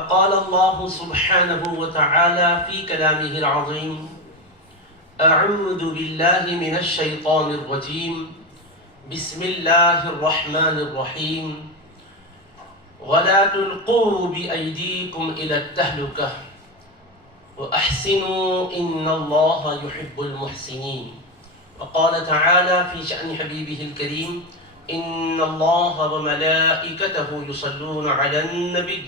قال الله سبحانه وتعالى في كلامه العظيم: أعوذ بالله من الشيطان الرجيم، بسم الله الرحمن الرحيم، ولا تلقوا بأيديكم إلى التهلكة وأحسنوا إن الله يحب المحسنين. وقال تعالى في شأن حبيبه الكريم: إن الله وملائكته يصلون على النبي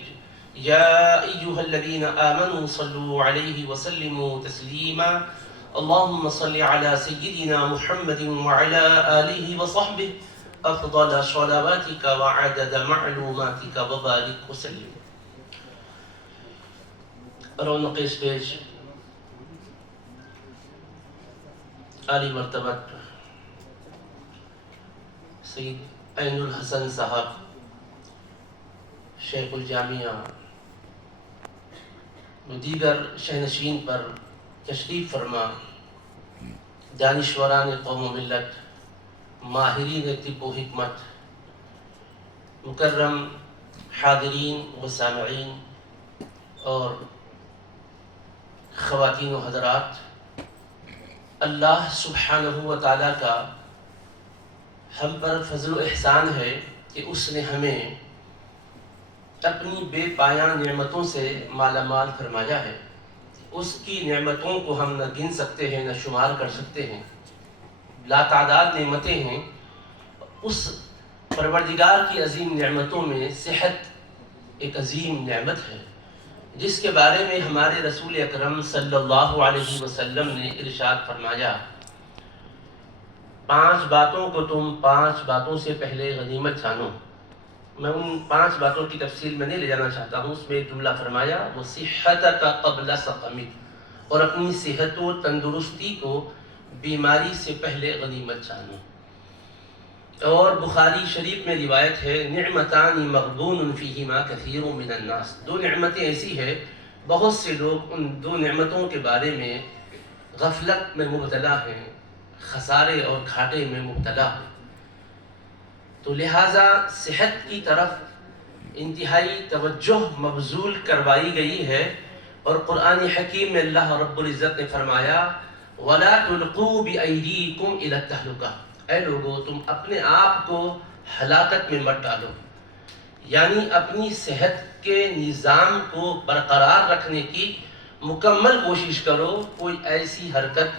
يا أيها الذين آمنوا صلوا عليه وسلموا تسليما. اللهم صل على سيدنا محمد وعلى آله وصحبه أفضل صلواتك وعدد معلوماتك وبارك وسلم. رونق اسٹیج عالی مرتبت سید عین الحسن صاحب شیخ الجامعہ و دیگر شہنشین پر تشریف فرما، دانشوران قوم و ملت، ماہرین طب و حکمت، مکرم حاضرین و سامعین اور خواتین و حضرات، اللہ سبحانہ و تعالیٰ کا ہم پر فضل و احسان ہے کہ اس نے ہمیں اپنی بے پایاں نعمتوں سے مالا مال فرمایا ہے۔ اس کی نعمتوں کو ہم نہ گن سکتے ہیں نہ شمار کر سکتے ہیں، لا تعداد نعمتیں ہیں۔ اس پروردگار کی عظیم نعمتوں میں صحت ایک عظیم نعمت ہے، جس کے بارے میں ہمارے رسول اکرم صلی اللہ علیہ وسلم نے ارشاد فرمایا: 5 باتوں کو تم 5 باتوں سے پہلے غنیمت جانو۔ میں ان 5 باتوں کی تفصیل میں نہیں لے جانا چاہتا ہوں، اس میں ایک جملہ فرمایا: وہ صحتک قبل سقمک، اور اپنی صحت و تندرستی کو بیماری سے پہلے غنیمت جانو۔ اور بخاری شریف میں روایت ہے: نعمتان مغبون فیہما کثیر من الناس، 2 نعمتیں ایسی ہیں بہت سے لوگ ان 2 نعمتوں کے بارے میں غفلت میں مبتلا ہیں، خسارے اور گھاٹے میں مبتلا ہیں۔ تو لہٰذا صحت کی طرف انتہائی توجہ مبذول کروائی گئی ہے، اور قرآن حکیم میں اللہ رب العزت نے فرمایا: وَلَا تُلْقُوا بِأَيْدِيكُمْ إِلَى التَّهْلُكَةِ، اے لوگو تم اپنے آپ کو ہلاکت میں مت ڈالو، یعنی اپنی صحت کے نظام کو برقرار رکھنے کی مکمل کوشش کرو۔ کوئی ایسی حرکت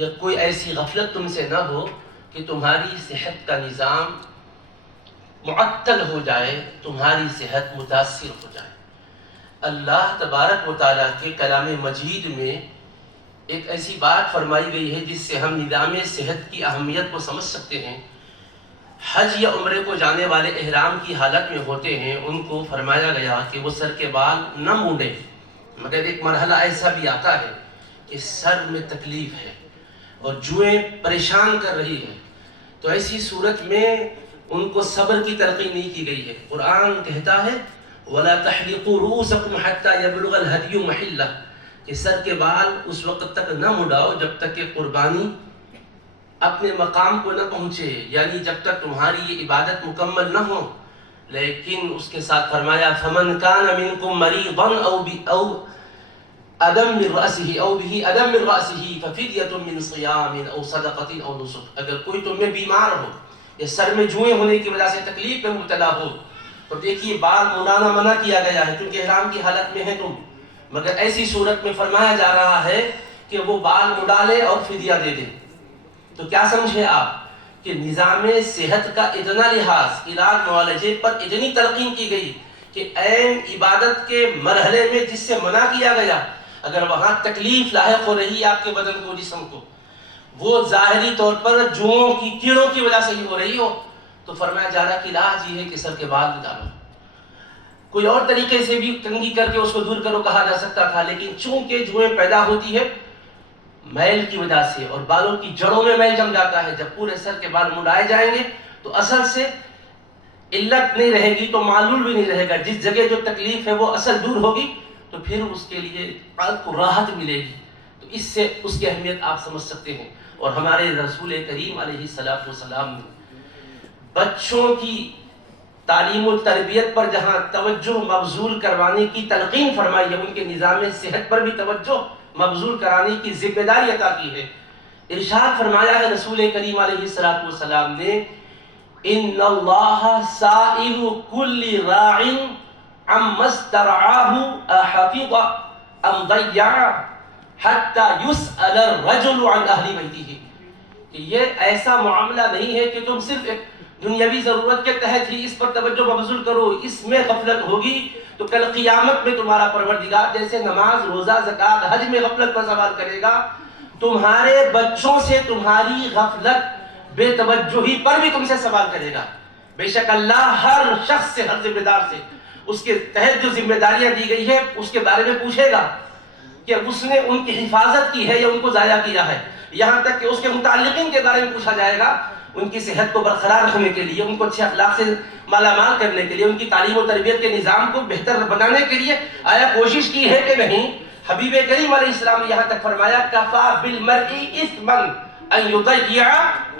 یا کوئی ایسی غفلت تم سے نہ ہو کہ تمہاری صحت کا نظام معطل ہو جائے، تمہاری صحت متاثر ہو جائے۔ اللہ تبارک و تعالیٰ کے کلام مجید میں ایک ایسی بات فرمائی گئی ہے جس سے ہم نظام صحت کی اہمیت کو سمجھ سکتے ہیں۔ حج یا عمرے کو جانے والے احرام کی حالت میں ہوتے ہیں، ان کو فرمایا گیا کہ وہ سر کے بال نہ مونڈیں، مگر ایک مرحلہ ایسا بھی آتا ہے کہ سر میں تکلیف ہے اور جوئیں پریشان کر رہی ہے، تو ایسی صورت میں ان کو صبر کی تلقین نہیں کی گئی ہے۔ قرآن کہتا ہے: وَلَا تَحْلِقُوا رُؤُوسَكُمْ حَتَّى يَبْلُغَ الْهَدْيُ مَحِلَّهُ، کہ سر کے بال اس وقت تک نہ مڈاؤ جب تک کہ قربانی اپنے مقام کو نہ پہنچے، یعنی جب تک تمہاری یہ عبادت مکمل نہ ہو۔ لیکن اس کے ساتھ فرمایا: فَمَنْ كَانَ مِنْكُمْ مَرِيضًا أَوْ أَدَمْ مِنْ رَأْسِهِ أَوْ بِهِ أَدَمْ مِنْ رَأْسِهِ فَفِدْيَةٌ مِنْ صِيَامٍ أَوْ صَدَقَةٍ أَوْ نُسُكٍ، اگر کوئی تم میں بیمار ہو یا سر میں جوئیں ہونے کی وجہ سے تکلیف میں مبتلا ہو تو دیکھیے بال مڈانا منع کیا گیا ہے کیونکہ احرام کی حالت میں ہے تم، مگر ایسی صورت میں فرمایا جا رہا ہے کہ وہ بال مڈا لے اور فدیہ دے دے۔ تو کیا سمجھے آپ کہ نظام صحت کا اتنا لحاظ، علاج معالجے پر اتنی تلقین کی گئی کہ عین عبادت کے مرحلے میں جس سے منع کیا گیا، اگر وہاں تکلیف لاحق ہو رہی ہے آپ کے بدن کو، جسم کو، وہ ظاہری طور پر جوؤں کی کیڑوں کی وجہ سے ہی ہو رہی ہو، تو فرمایا جا رہا کہ علاج یہ ہے کہ سر کے بال ڈالو۔ کوئی اور طریقے سے بھی تنگی کر کے اس کو دور کرو کہا جا سکتا تھا، لیکن چونکہ جوئیں پیدا ہوتی ہے میل کی وجہ سے اور بالوں کی جڑوں میں میل جم جاتا ہے، جب پورے سر کے بال مڈائے جائیں گے تو اصل سے علت نہیں رہے گی تو معلول بھی نہیں رہے گا، جس جگہ جو تکلیف ہے وہ اصل دور ہوگی تو پھر اس کے لیے قلب کو راحت ملے گی۔ تو اس سے اس کی اہمیت آپ سمجھ سکتے ہیں۔ اور ہمارے رسول کریم علیہ السلام نے بچوں کی تعلیم و تربیت پر جہاں توجہ مبذول کروانے کی تلقین فرمائی ہے، ان کے نظام صحت پر بھی توجہ مبذول کرانے کی ذمہ داری عطا کی ہے۔ ارشاد فرمایا ہے رسول کریم علیہ السلام نے، ان اللہ سائل کل راع عما استرعاہ احفظ ام ضیع حتی یسأل الرجل عن اہل بیتہ، کہ یہ ایسا معاملہ نہیں ہے کہ تم صرف ایک دنیاوی ضرورت کے تحت ہی اس پر توجہ مبذول کرو، اس میں غفلت ہوگی تو کل قیامت میں تمہارا پروردگار جیسے نماز، روزہ، زکوٰۃ، حج میں غفلت پر سوال کرے گا، تمہارے بچوں سے تمہاری غفلت بے توجہی پر بھی تم سے سوال کرے گا۔ بے شک اللہ ہر شخص سے، ہر ذمہ دار سے اس کے تحت جو ذمہ داریاں دی گئی ہے اس کے بارے میں پوچھے گا کہ اس نے ان کی حفاظت کی ہے یا ان کو ضائع کیا ہے، یہاں تک کہ اس کے متعلقین کے بارے میں پوچھا جائے گا، ان کی صحت کو برقرار رکھنے کے لیے، ان کو اچھے اخلاق سے مالا مال کرنے کے لیے، ان کی تعلیم و تربیت کے نظام کو بہتر بنانے کے لیے آیا کوشش کی ہے کہ نہیں۔ حبیب کریم علیہ السلام نے یہاں تک فرمایا، کفا بالمرء اثما ان یضیع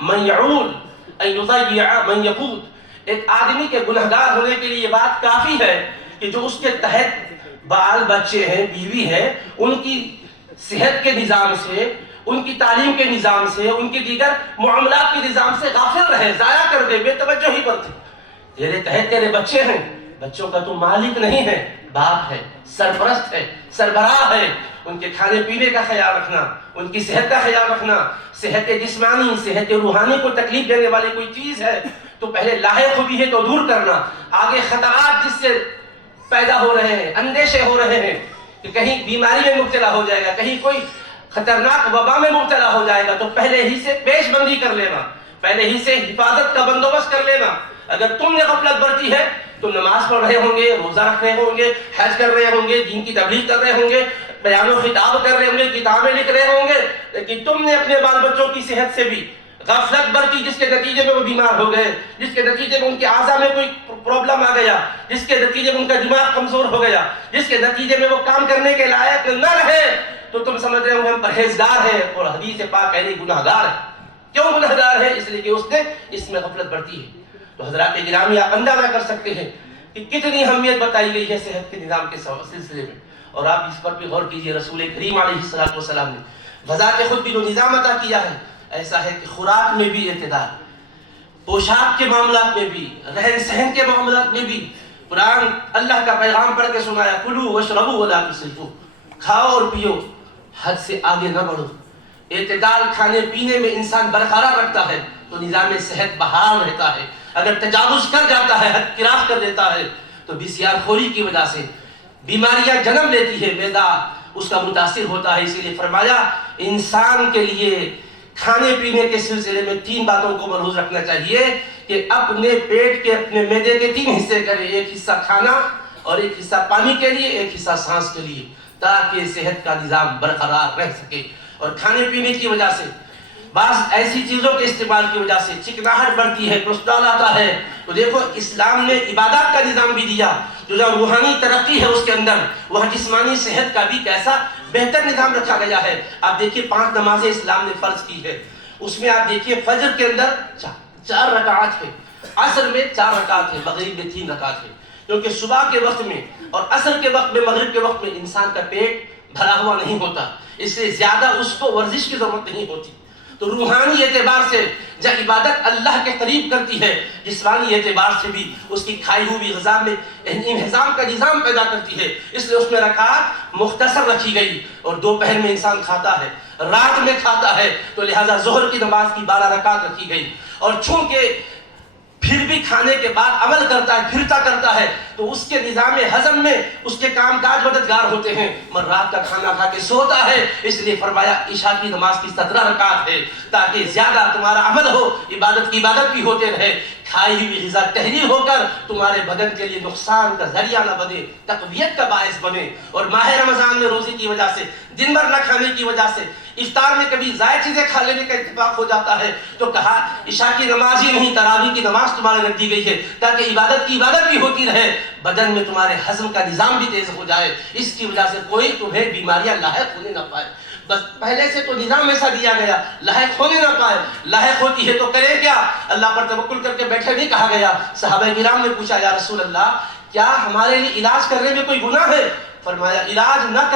من یعول ان یضیع من یقوت، ایک آدمی کے گنہگار ہونے کے لیے یہ بات کافی ہے کہ جو اس کے تحت بال بچے ہیں، بیوی ہے، ان کی صحت کے نظام سے، ان کی تعلیم کے نظام سے، ان کے دیگر معاملات کے نظام سے غافل رہے، ضائع کر دے، بے توجہی برتے۔ تیرے تحت تیرے بچے ہیں، بچوں کا تو مالک نہیں ہے، باپ ہے، سرپرست ہے، سربراہ ہے، ان کے کھانے پینے کا خیال رکھنا، ان کی صحت کا خیال رکھنا، صحت جسمانی، صحت روحانی کو تکلیف دینے والی کوئی چیز ہے تو پہلے لاحق بھی ہے تو دور کرنا، آگے خطرات جس سے پیدا ہو رہے ہیں، اندیشے ہو رہے ہیں کہ کہیں بیماری میں مبتلا ہو جائے گا، کہیں کوئی خطرناک وبا میں مبتلا ہو جائے گا، تو پہلے ہی سے پیش بندی کر لینا، پہلے ہی سے حفاظت کا بندوبست کر لینا۔ اگر تم نے غفلت برتی ہے تو نماز پڑھ رہے ہوں گے، روزہ رکھ رہے ہوں گے، حج کر رہے ہوں گے، دین کی تبلیغ کر رہے ہوں گے، بیان و خطاب کر رہے ہوں گے، کتابیں لکھ رہے ہوں گے، لیکن تم نے اپنے بال بچوں کی صحت سے بھی غفلت برتی، جس کے نتیجے میں وہ بیمار ہو گئے، جس کے نتیجے میں ان کے اعضاء میں کوئی پرابلم آ گیا، جس کے نتیجے میں ان کا دماغ کمزور ہو گیا، جس کے نتیجے میں وہ کام کرنے کے لائق نہ رہے، تو تم سمجھ رہے ہوں گے ہم پرہیزگار ہیں، اور حدیث پاک کہہ رہی گناہگار ہے۔ کیوں گناہگار ہے؟ اس لیے کہ اس نے اس میں غفلت برتی ہے۔ تو حضرات گرامی، آپ اندازہ کر سکتے ہیں کہ کتنی اہمیت بتائی گئی ہے صحت کے نظام کے سلسلے میں، اور آپ اس پر بھی غور کیجئے۔ رسول کریم علیہ السلام نے غذا کے خود بھی جو نظام عطا کیا ہے ایسا ہے کہ خوراک میں بھی اعتدال، پوشاک کے معاملات میں بھی، رہن سہن کے معاملات میں بھی۔ قرآن اللہ کا پیغام پڑھ کے سنایا، کلوا واشربوا ولا تسرفوا، کھاؤ اور پیو، حد سے آگے نہ بڑھو۔ اعتدال کھانے پینے میں انسان برقرار رکھتا ہے تو نظام صحت بحال رہتا ہے۔ اگر تجاوز کر جاتا ہے، حد کراس کر دیتا ہے، تو بسیار خوری کی وجہ سے بیماریاں جنم لیتی ہے، معدہ اس کا متاثر ہوتا ہے۔ اسی لیے فرمایا انسان کے لیے کھانے پینے کے سلسلے میں 3 باتوں کو ملحوظ رکھنا چاہیے کہ اپنے پیٹ کے، اپنے معدے کے 3 حصے کرے، ایک حصہ کھانا اور ایک حصہ پانی کے لیے، ایک حصہ سانس کے لیے، تاکہ صحت کا نظام برقرار رہ سکے۔ اور کھانے پینے کی وجہ سے، بعض ایسی چیزوں کے استعمال کی وجہ سے چکناہٹ بڑھتی ہے، کولیسٹرول آتا ہے۔ تو دیکھو اسلام نے عبادات کا نظام بھی دیا، جو جہاں روحانی ترقی ہے اس کے اندر، وہاں جسمانی صحت کا بھی کیسا بہتر نظام رکھا گیا ہے۔ آپ دیکھیے 5 نمازیں اسلام نے فرض کی ہے، اس میں آپ دیکھیے فجر کے اندر 4 رکعات ہے، عصر میں 4 رکعات ہے، مغرب میں 3 رکعات ہے، کیونکہ صبح کے وقت میں اور عصر کے وقت میں، مغرب کے وقت میں انسان کا پیٹ بھرا ہوا نہیں ہوتا، اس سے زیادہ اس کو ورزش کی ضرورت نہیں ہوتی۔ تو روحانی اعتبار سے جب عبادت اللہ کے قریب کرتی ہے، جسمانی اعتبار سے بھی اس کی کھائی ہوئی غذا میں انہضام کا نظام پیدا کرتی ہے، اس لیے اس میں رکعات مختصر رکھی گئی۔ اور دوپہر میں انسان کھاتا ہے، رات میں کھاتا ہے، تو لہذا ظہر کی نماز کی 12 رکعات رکھی گئی۔ اور چونکہ پھر بھی کھانے کے بعد عمل کرتا ہے، پھرتا کرتا ہے، تو اس کے نظام ہضم میں اس کے کام کاج مددگار ہوتے ہیں، مگر رات کا کھانا کھا کے سوتا ہے، اس لیے فرمایا عشاء کی نماز کی 17 رکعت ہے، تاکہ زیادہ تمہارا عمل ہو، عبادت کی عبادت بھی ہوتے رہے، کھائی ہوئی غذا تحریر ہو کر تمہارے بدن کے لیے نقصان کا ذریعہ نہ بنے، تقویت کا باعث بنے۔ اور ماہ رمضان میں روزے کی وجہ سے، دن بھر نہ کھانے کی وجہ سے، افطار میں کبھی زائد چیزیں کھا لینے کا اتفاق ہو جاتا ہے، تو کہا عشاء کی نماز ہی نہیں، تراویح کی نماز تمہارے رکھ دی گئی ہے، تاکہ عبادت کی عبادت بھی ہوتی رہے، بدن میں تمہارے ہضم کا نظام بھی تیز ہو جائے، اس کی وجہ سے کوئی تمہیں بیماریاں لاحق ہونے نہ پائے۔ بس پہلے سے تو نظام ایسا دیا گیا، لاحق ہونے نہ پائے، لاحق ہوتی ہے تو کرے کیا؟ اللہ پر توکل کر کے بیٹھے نہیں کہا گیا۔ صحابہ کرام نے پوچھا یا رسول اللہ کیا ہمارے لیے علاج کرنے میں کوئی گناہ ہے؟ فرمایا علاج نہ کر